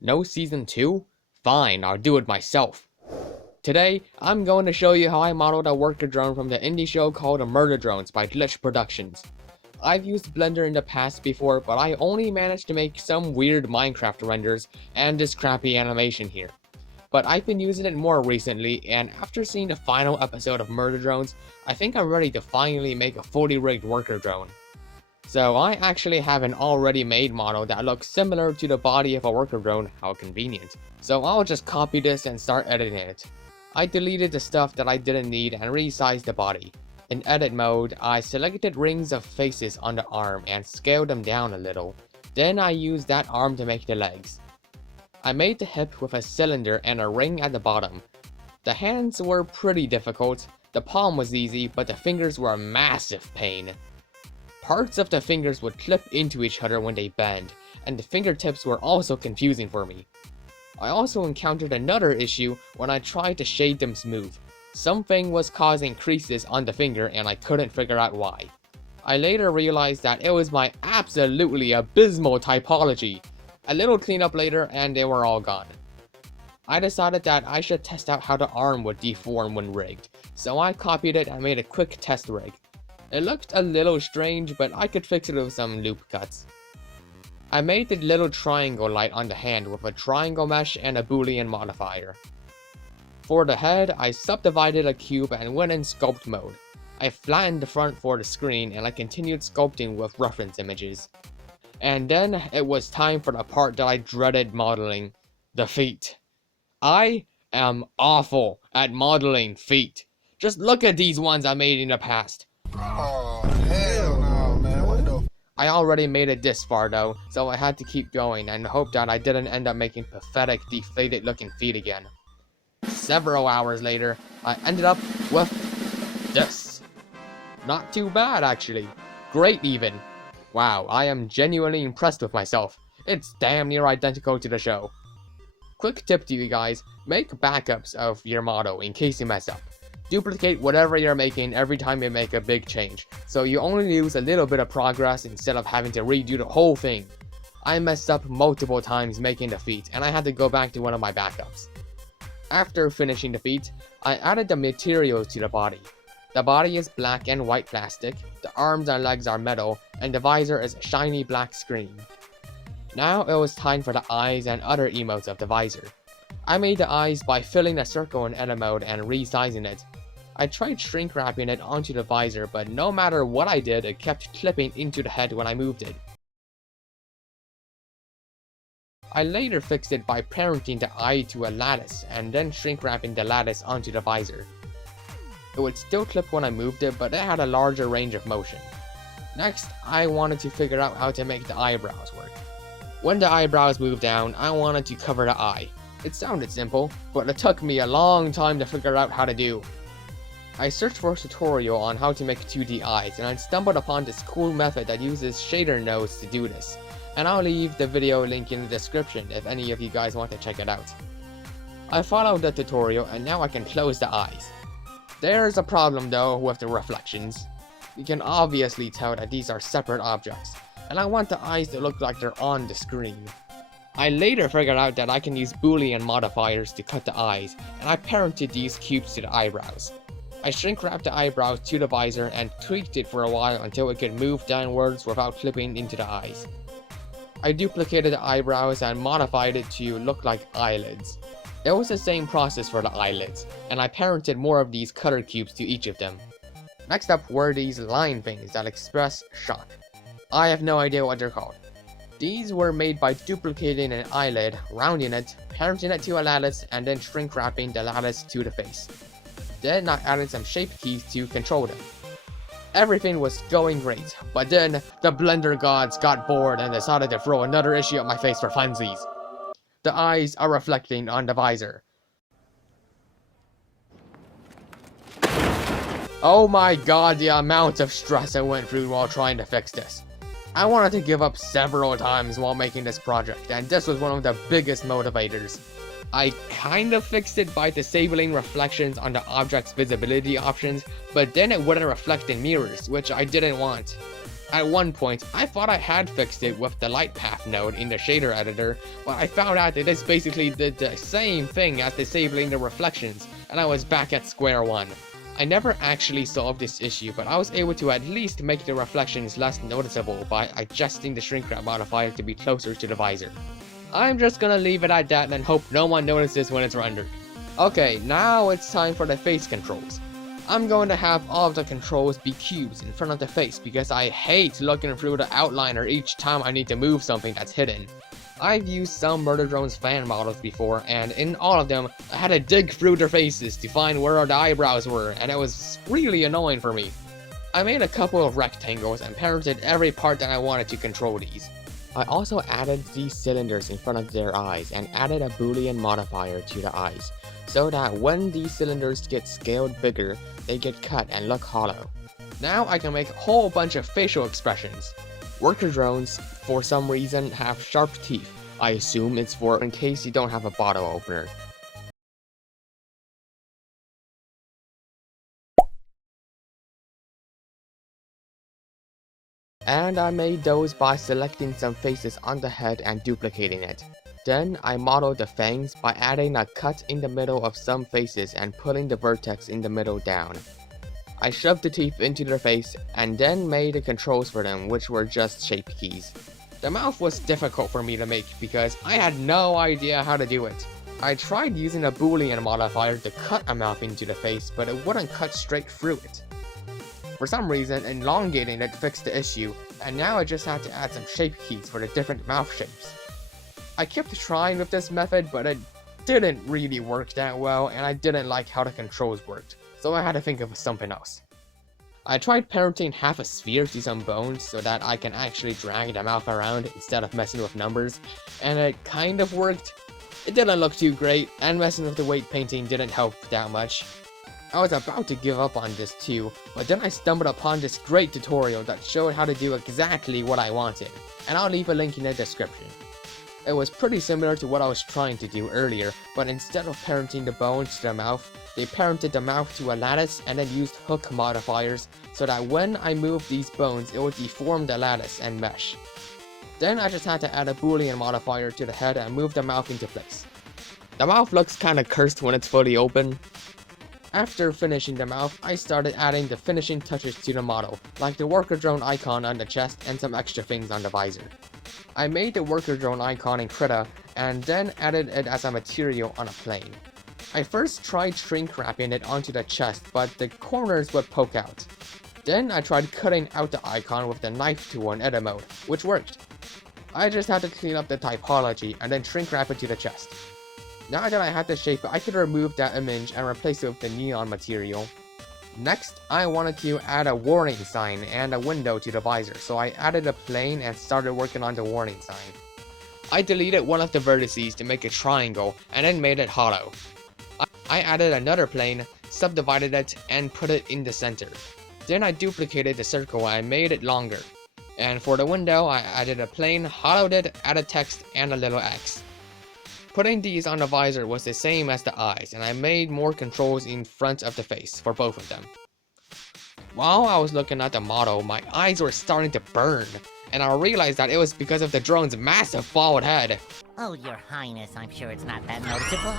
No season 2? Fine, I'll do it myself. Today, I'm going to show you how I modeled a worker drone from the indie show called Murder Drones by Glitch Productions. I've used Blender in the past before, but I only managed to make some weird Minecraft renders and this crappy animation here. But I've been using it more recently, and after seeing the final episode of Murder Drones, I think I'm ready to finally make a fully rigged worker drone. So I actually have an already made model that looks similar to the body of a worker drone, how convenient. So I'll just copy this and start editing it. I deleted the stuff that I didn't need and resized the body. In edit mode, I selected rings of faces on the arm and scaled them down a little. Then I used that arm to make the legs. I made the hip with a cylinder and a ring at the bottom. The hands were pretty difficult, the palm was easy, but the fingers were a massive pain. Parts of the fingers would clip into each other when they bend, and the fingertips were also confusing for me. I also encountered another issue when I tried to shade them smooth. Something was causing creases on the finger and I couldn't figure out why. I later realized that it was my absolutely abysmal typology. A little cleanup later and they were all gone. I decided that I should test out how the arm would deform when rigged, so I copied it and made a quick test rig. It looked a little strange, but I could fix it with some loop cuts. I made the little triangle light on the hand with a triangle mesh and a boolean modifier. For the head, I subdivided a cube and went in sculpt mode. I flattened the front for the screen and I continued sculpting with reference images. And then it was time for the part that I dreaded modeling, the feet. I am awful at modeling feet. Just look at these ones I made in the past. Oh, hell no, man. What the? I already made it this far though, so I had to keep going and hope that I didn't end up making pathetic, deflated looking feet again. Several hours later, I ended up with this. Not too bad actually. Great even. Wow, I am genuinely impressed with myself. It's damn near identical to the show. Quick tip to you guys, make backups of your model in case you mess up. Duplicate whatever you're making every time you make a big change, so you only lose a little bit of progress instead of having to redo the whole thing. I messed up multiple times making the feet, and I had to go back to one of my backups. After finishing the feet, I added the materials to the body. The body is black and white plastic, the arms and legs are metal, and the visor is a shiny black screen. Now it was time for the eyes and other emotes of the visor. I made the eyes by filling a circle in edit mode and resizing it. I tried shrink wrapping it onto the visor, but no matter what I did, it kept clipping into the head when I moved it. I later fixed it by parenting the eye to a lattice and then shrink wrapping the lattice onto the visor. It would still clip when I moved it, but it had a larger range of motion. Next, I wanted to figure out how to make the eyebrows work. When the eyebrows moved down, I wanted to cover the eye. It sounded simple, but it took me a long time to figure out how to do. I searched for a tutorial on how to make 2D eyes, and I stumbled upon this cool method that uses shader nodes to do this, and I'll leave the video link in the description if any of you guys want to check it out. I followed the tutorial and now I can close the eyes. There's a problem though with the reflections. You can obviously tell that these are separate objects, and I want the eyes to look like they're on the screen. I later figured out that I can use boolean modifiers to cut the eyes, and I parented these cubes to the eyebrows. I shrink wrapped the eyebrows to the visor and tweaked it for a while until it could move downwards without clipping into the eyes. I duplicated the eyebrows and modified it to look like eyelids. It was the same process for the eyelids, and I parented more of these color cubes to each of them. Next up were these line things that express shock. I have no idea what they're called. These were made by duplicating an eyelid, rounding it, parenting it to a lattice, and then shrink wrapping the lattice to the face. Then I added some shape keys to control them. Everything was going great, but then the Blender gods got bored and decided to throw another issue at my face for funsies. The eyes are reflecting on the visor. Oh my god, the amount of stress I went through while trying to fix this. I wanted to give up several times while making this project, and this was one of the biggest motivators. I kind of fixed it by disabling reflections on the object's visibility options, but then it wouldn't reflect in mirrors, which I didn't want. At one point, I thought I had fixed it with the light path node in the shader editor, but I found out that this basically did the same thing as disabling the reflections, and I was back at square one. I never actually solved this issue, but I was able to at least make the reflections less noticeable by adjusting the shrink wrap modifier to be closer to the visor. I'm just gonna leave it at that and hope no one notices when it's rendered. Okay, now it's time for the face controls. I'm going to have all of the controls be cubes in front of the face because I hate looking through the outliner each time I need to move something that's hidden. I've used some Murder Drones fan models before, and in all of them, I had to dig through their faces to find where the eyebrows were, and it was really annoying for me. I made a couple of rectangles and parented every part that I wanted to control these. I also added these cylinders in front of their eyes and added a boolean modifier to the eyes, so that when these cylinders get scaled bigger, they get cut and look hollow. Now I can make a whole bunch of facial expressions. Worker drones, for some reason, have sharp teeth. I assume it's for in case you don't have a bottle opener. And I made those by selecting some faces on the head and duplicating it. Then I modeled the fangs by adding a cut in the middle of some faces and pulling the vertex in the middle down. I shoved the teeth into their face and then made the controls for them, which were just shape keys. The mouth was difficult for me to make because I had no idea how to do it. I tried using a boolean modifier to cut a mouth into the face, but it wouldn't cut straight through it. For some reason, elongating it fixed the issue, and now I just had to add some shape keys for the different mouth shapes. I kept trying with this method, but it didn't really work that well, and I didn't like how the controls worked, so I had to think of something else. I tried parenting half a sphere to some bones so that I can actually drag the mouth around instead of messing with numbers, and it kind of worked. It didn't look too great, and messing with the weight painting didn't help that much. I was about to give up on this too, but then I stumbled upon this great tutorial that showed how to do exactly what I wanted, and I'll leave a link in the description. It was pretty similar to what I was trying to do earlier, but instead of parenting the bones to the mouth, they parented the mouth to a lattice and then used hook modifiers so that when I moved these bones it would deform the lattice and mesh. Then I just had to add a boolean modifier to the head and move the mouth into place. The mouth looks kinda cursed when it's fully open. After finishing the mouth, I started adding the finishing touches to the model, like the worker drone icon on the chest and some extra things on the visor. I made the worker drone icon in Krita and then added it as a material on a plane. I first tried shrink wrapping it onto the chest, but the corners would poke out. Then I tried cutting out the icon with the knife tool in edit mode, which worked. I just had to clean up the typology and then shrink wrap it to the chest. Now that I had the shape, I could remove that image and replace it with the neon material. Next, I wanted to add a warning sign and a window to the visor, so I added a plane and started working on the warning sign. I deleted one of the vertices to make a triangle and then made it hollow. I added another plane, subdivided it, and put it in the center. Then I duplicated the circle and made it longer. And for the window, I added a plane, hollowed it, added text, and a little X. Putting these on the visor was the same as the eyes, and I made more controls in front of the face for both of them. While I was looking at the model, my eyes were starting to burn, and I realized that it was because of the drone's massive bald head. Oh, Your Highness, I'm sure it's not that noticeable.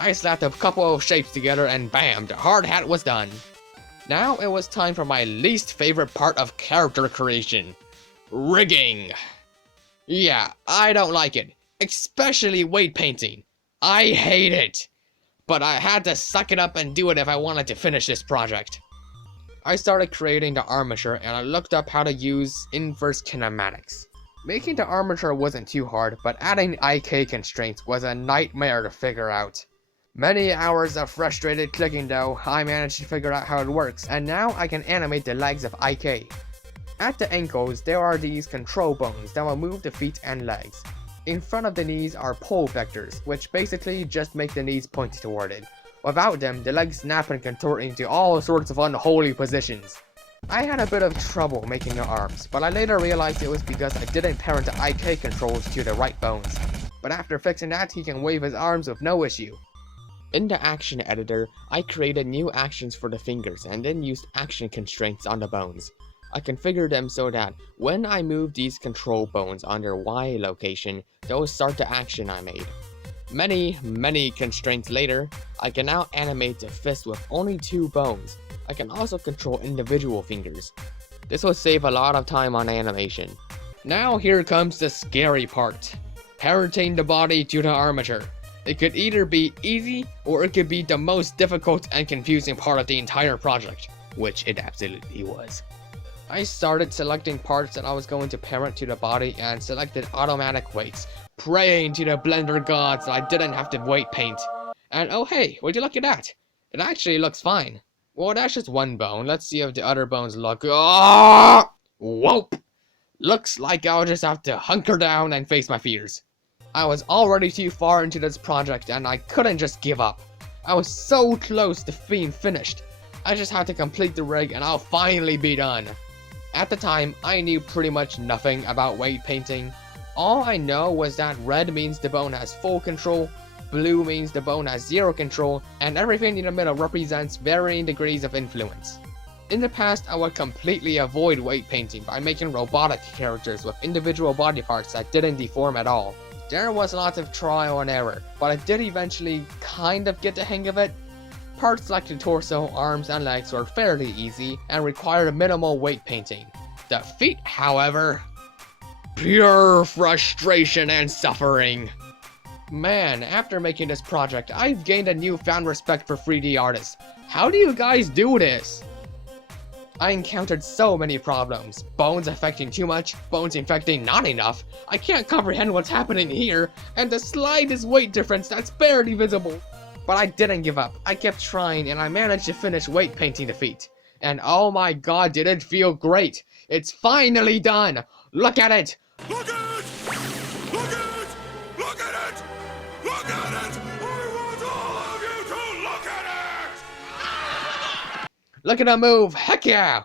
I slapped a couple of shapes together and bam, the hard hat was done. Now it was time for my least favorite part of character creation. Rigging. Yeah, I don't like it. Especially weight painting. I hate it. But I had to suck it up and do it if I wanted to finish this project. I started creating the armature and I looked up how to use inverse kinematics. Making the armature wasn't too hard, but adding IK constraints was a nightmare to figure out. Many hours of frustrated clicking though, I managed to figure out how it works, and now I can animate the legs of IK. At the ankles, there are these control bones that will move the feet and legs. In front of the knees are pole vectors, which basically just make the knees point toward it. Without them, the legs snap and contort into all sorts of unholy positions. I had a bit of trouble making the arms, but I later realized it was because I didn't parent the IK controls to the right bones. But after fixing that, he can wave his arms with no issue. In the action editor, I created new actions for the fingers and then used action constraints on the bones. I configured them so that when I move these control bones on their Y location, they'll start the action I made. Many constraints later, I can now animate the fist with only 2 bones. I can also control individual fingers. This will save a lot of time on animation. Now here comes the scary part. Parenting the body to the armature. It could either be easy or it could be the most difficult and confusing part of the entire project, which it absolutely was. I started selecting parts that I was going to parent to the body and selected automatic weights, praying to the Blender gods that I didn't have to weight paint. And oh hey, would you look at that? It actually looks fine. Well, that's just one bone. Let's see if the other bones look. Oh! Whoop! Looks like I'll just have to hunker down and face my fears. I was already too far into this project and I couldn't just give up. I was so close to being finished. I just had to complete the rig and I'll finally be done. At the time, I knew pretty much nothing about weight painting. All I know was that red means the bone has full control, blue means the bone has 0 control, and everything in the middle represents varying degrees of influence. In the past, I would completely avoid weight painting by making robotic characters with individual body parts that didn't deform at all. There was lots of trial and error, but I did eventually kind of get the hang of it. Parts like the torso, arms, and legs were fairly easy and required minimal weight painting. The feet, however, pure frustration and suffering. Man, after making this project, I've gained a newfound respect for 3D artists. How do you guys do this? I encountered so many problems. Bones affecting too much, bones infecting not enough. I can't comprehend what's happening here, and the slightest weight difference that's barely visible. But I didn't give up. I kept trying and I managed to finish weight painting the feet. And oh my god, did it feel great! It's finally done! Look at it! Look at it! Look at it! Look at it! Look at it! I want all of you to look at it! Look at him move! Heck yeah!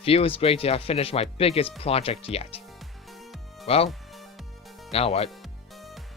Feels great to have finished my biggest project yet. Well, now what?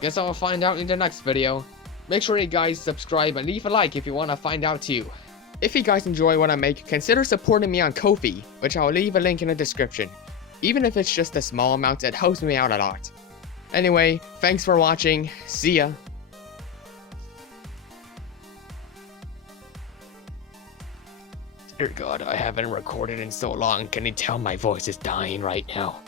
Guess I'll find out in the next video. Make sure you guys subscribe and leave a like if you want to find out too. If you guys enjoy what I make, consider supporting me on Kofi, which I'll leave a link in the description. Even if it's just a small amount, it helps me out a lot. Anyway, thanks for watching. See ya. Dear God, I haven't recorded in so long. Can you tell my voice is dying right now?